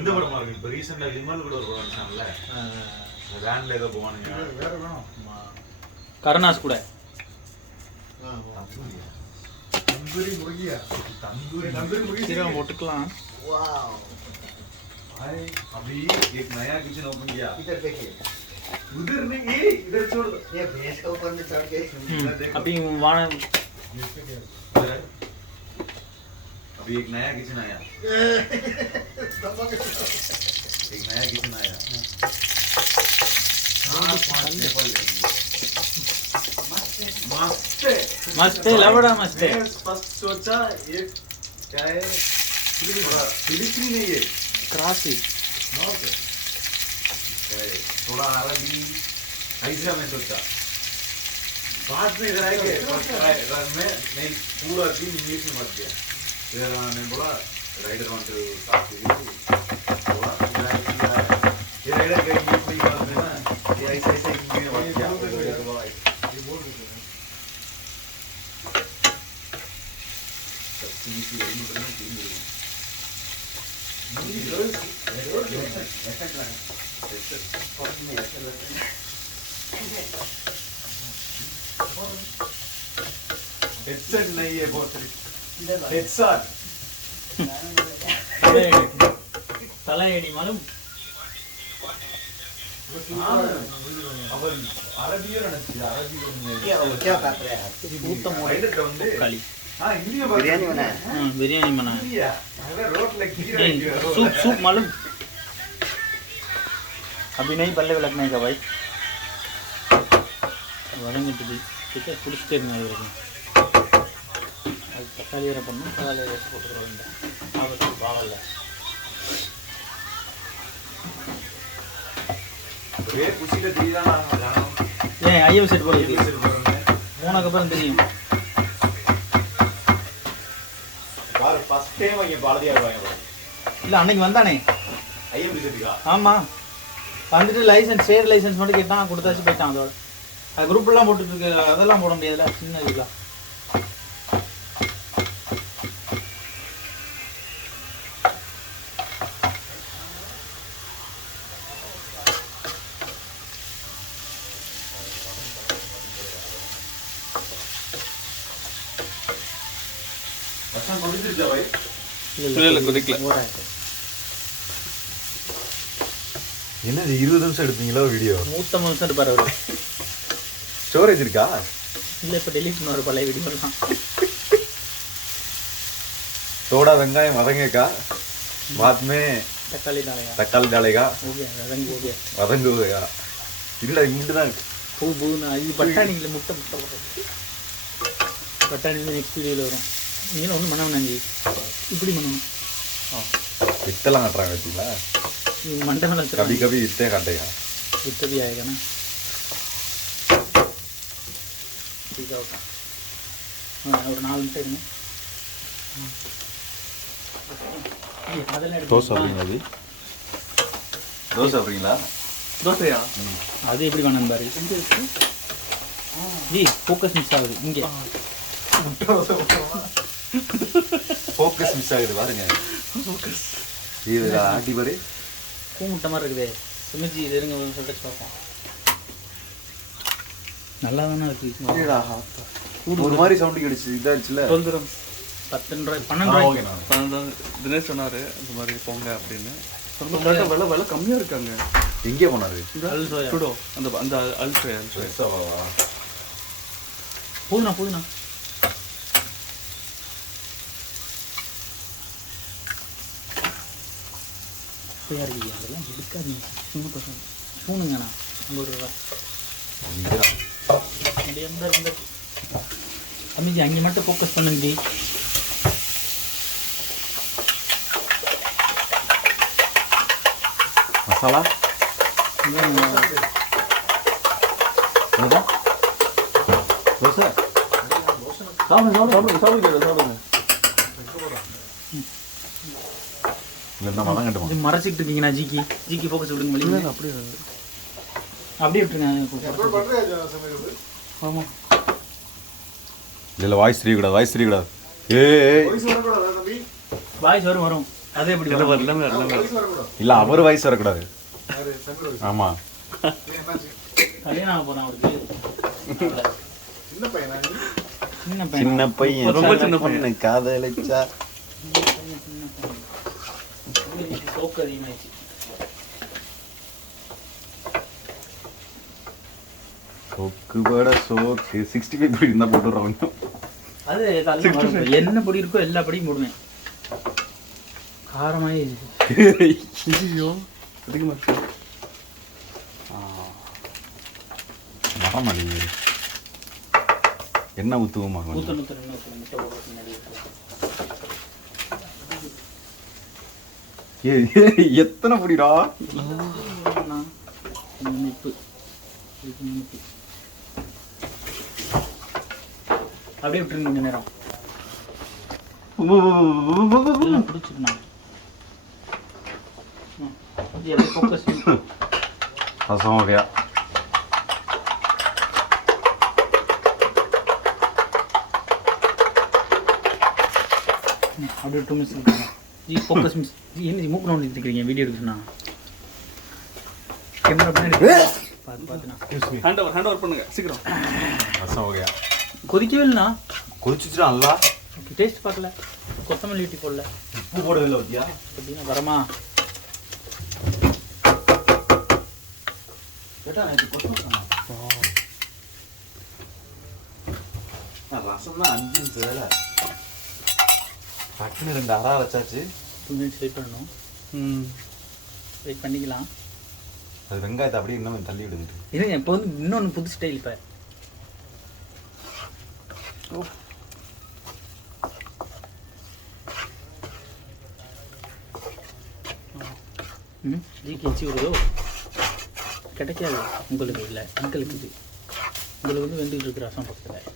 இந்த படமா இருக்கு. இப்போ ரீசெண்டா விமல் கூட ஒரு படம் வந்துச்சான்ல, வேன்ல ஏதோ போவானுங்க. வேற வேணும். கருணாஸ் கூட தந்தூரி முருகியா, तंदूरी मुर्गी சீரகம் போட்டுக்கலாம். वाओ भाई अभी एक नया किचन ओपन किया. इधर देखिए, उधर नहीं, इधर छोड़ दो. ये भैंस के ऊपर में चढ़ के அப்படி வான इधर. अभी एक नया किचन आया. एक नया किचन आया. हाँ, 5 टेबल लगेंगे. मस्त है. मस्त है, लवड़ा मस्त है. मैं फर्स्ट सोचा ये क्या है, फिलिपीनी नहीं है, क्रासी थोड़ा अरबी ऐसा मैं सोचा. बाद में इधर आएंगे मैं पूरा दिन इंग्लिश में मत गया. फिर मैं बोला rider want to talk to you. बोला ये राइडर का इंग्लिश में बात है ना, ये ऐसे ऐसे इंग्लिश में बात किया. ये बोल रहे थे सबसे वही मतलब तीन लोग हेडसेट नहीं है, बहुत हेडसेट தலையடி மாலும். அவன் அரபியோ நினைச்சு அரபி क्या कर रहे हैं? ஊத்தம் ரைடர் வந்து களி इंडिया बिरयानी बनाया. बिरयानी बना इंडिया अगर रोट लग गई सूप सूप मालूम. अभी नहीं पल्ले लगने का भाई வதங்கிட்டு போய் கிட்ட குடிச்சிட்டே இருந்தாங்க. அது தக்காளி வேற பண்ணணும், தக்காளி வேற போட்டுருவோம். ஆபத்து பாவல்ல ஒரே குஷில தெரியலாம். நான் ஜானோம் ஏன் ஐயோ செட் போடுறது சரி போறேன். போனதுக்கு அப்புறம் தெரியும். பாரு ஃபர்ஸ்ட் டைம் இங்க பாரதியா வருவாங்க. இல்லை அன்னைக்கு வந்தானே ஐஎம்பி செட்டுக்கா. ஆமாம் வந்துட்டு லைசன்ஸ் ஷேர் லைசன்ஸ் மட்டும் கேட்டான், கொடுத்தாச்சு போயிட்டான். அதோட அது குரூப்லாம் போட்டுட்டு இருக்கு, அதெல்லாம் போட முடியாதுல்ல, சின்ன இதுலாம். ரசம் கொதிச்சிருச்சா பாய்? இல்லை கொதிக்கல. என்ன 20 நிமிஷம் எடுத்தீங்களா வீடியோ? 150 நிமிஷம் எடுப்பார் அவர். ஸ்டோரேஜ் இருக்கா? இல்லை இப்போ டெலிட் பண்ண ஒரு பழைய வீடியோலாம். थोड़ा வெங்காயம் வதங்கேக்கா, बाद में தக்காளி डालेगा, தக்காளி डालेगा, हो गया வதங்குங்க. வதங்குயா. இல்ல இங்கிட்டு தான் பூ பூன்னு இது பட்டாணியில் முட்டை போடுறது. பட்டாணி வந்து நெக்ஸ்ட் வீடியோவில் வரும். நீங்களும் ஒன்றும் பண்ண வேணாங்க, இப்படி பண்ணணும். இத்தெல்லாம் கட்டுறாங்க வச்சுங்களா? मंडे में कभी कभी इतने काटेगा, इतना भी आएगा ना. ठीक है होगा. ஒரு 4 நிமிஷம் இருங்க. தோசை சாப்பிடுறீங்களா? அது தோசை சாப்பிடுறீங்களா? தோசையா? அது எப்படி வேணும் பாரு. ஜி ஃபோக்கஸ் மிஸ் ஆகுது இங்கே. ஃபோக்கஸ் மிஸ் ஆகுது பாருங்க. ஃபோக்கஸ் இது ஆட்டி பாரு. கூமுட்ட மாதிரி இருக்குதே. சுமிஜி இது இருங்க சொல்லிட்டு பார்ப்போம். நல்லா தானே இருக்குது. ஒரு மாதிரி சவுண்டு கிடைச்சு இதாச்சுல. 10 ரூபாய் 12 12 தினேஷ் சொன்னாரு இந்த மாதிரி போங்க அப்படின்னு. விலை விலை கம்மியா இருக்காங்க. எங்கே போனாரு? சுடோ அந்த அந்த அல்ட்ரே புதினா புதினா ஃப்ரீயாக இருக்கீங்க. அதெல்லாம் எடுக்காதீங்க. சும்மா பசங்க ஸ்பூனுங்கண்ணா 50 ரூபா. அம்மிஜி அங்கே மட்டும் ஃபோக்கஸ் பண்ணுங்க ஜி. மசாலா தோசை சாப்பிடுங்க. இல்லைன்னா மதங்கட்டுமா? இது மறைச்சிட்டு இருக்கீங்கண்ணா. ஜிக்கு ஃபோக்கஸ் விடுங்க. மொழி அப்படியே அப்படியே விட்டுருங்க. ஆமாம். இல்லை வாய்ஸ் தெரியக்கூடாது, வாய்ஸ் தெரியக்கூடாது. ஏ வாய்ஸ் வரும் அது எப்படி எல்லாமே வரும்? எல்லாமே எல்லாமே வயசு வரக்கூடாது. இல்ல அவர் வயசு வரக்கூடாது. யாரு? சங்கர் வயசு. ஆமா. என்னாச்சு? கல்யாணம் ஆக போறான் அவருக்கு. சின்ன பையனா நீ? சின்ன பையன். சின்ன பையன் ரொம்ப சின்ன பையன். பொண்ணு காதலிச்சா. சோக்கு அதிகமாயிடுச்சு. சொக்கு பட சோக்கு 65 பொடி இருந்தா போட்டுறோம் கொஞ்சம். அது காலையில என்ன பொடி இருக்கோ எல்லா பொடியும் போடுவேன். காரமாயி ஐயோ அதிகமாக இருக்கு. வர மாட்டேங்குது. என்ன ஊத்துவோமா ஊற்று முட்டை போடுறது பின்னாடி எத்தனை பொடிடா? உப்பு அப்படியே விட்டுருங்க கொஞ்ச நேரம். எல்லாம் பிடிச்சிக்கணும். ஃபோக்கஸ் ரசம் வகையா அப்படியே 2 மினிட்ஸ் இருக்காங்க. G focus miss. ஜி என்ன மூக்கு நோண்டி எடுத்துக்கிறீங்க வீடியோ எடுக்கணும்னா கேமரா பின்னாடி பார்த்து ஹேண்ட் ஓவர் பண்ணுங்க சீக்கிரம். ரசம் வகையா கொதிக்கவே இல்லைண்ணா. கொதிச்சுட்டா நல்லா. டேஸ்ட் பார்க்கல. கொத்தமல்லி ஊட்டி போடல. உப்பு போடவே இல்லை பத்தியா? அப்படின்னா வரமா ரசம் தான் 5 நிமிஷம் வேலை. டக்குன்னு 2 அரை வச்சாச்சு. 2 மினிட்ஸ் வெயிட் பண்ணணும். வெயிட் பண்ணிக்கலாம். அது வெங்காயத்தை அப்படியே இன்னும் தள்ளி விடுங்க. இருங்க இப்போ வந்து இன்னொன்று புது ஸ்டைல் இப்போ. ஜி கிச்சி விடுதோ கிடைக்காது உங்களுக்கு. இல்லை அங்கிளுக்கு இது உங்களுக்கு வந்து வெந்துக்கிட்டு இருக்கு ரசம் பக்கத்தில்.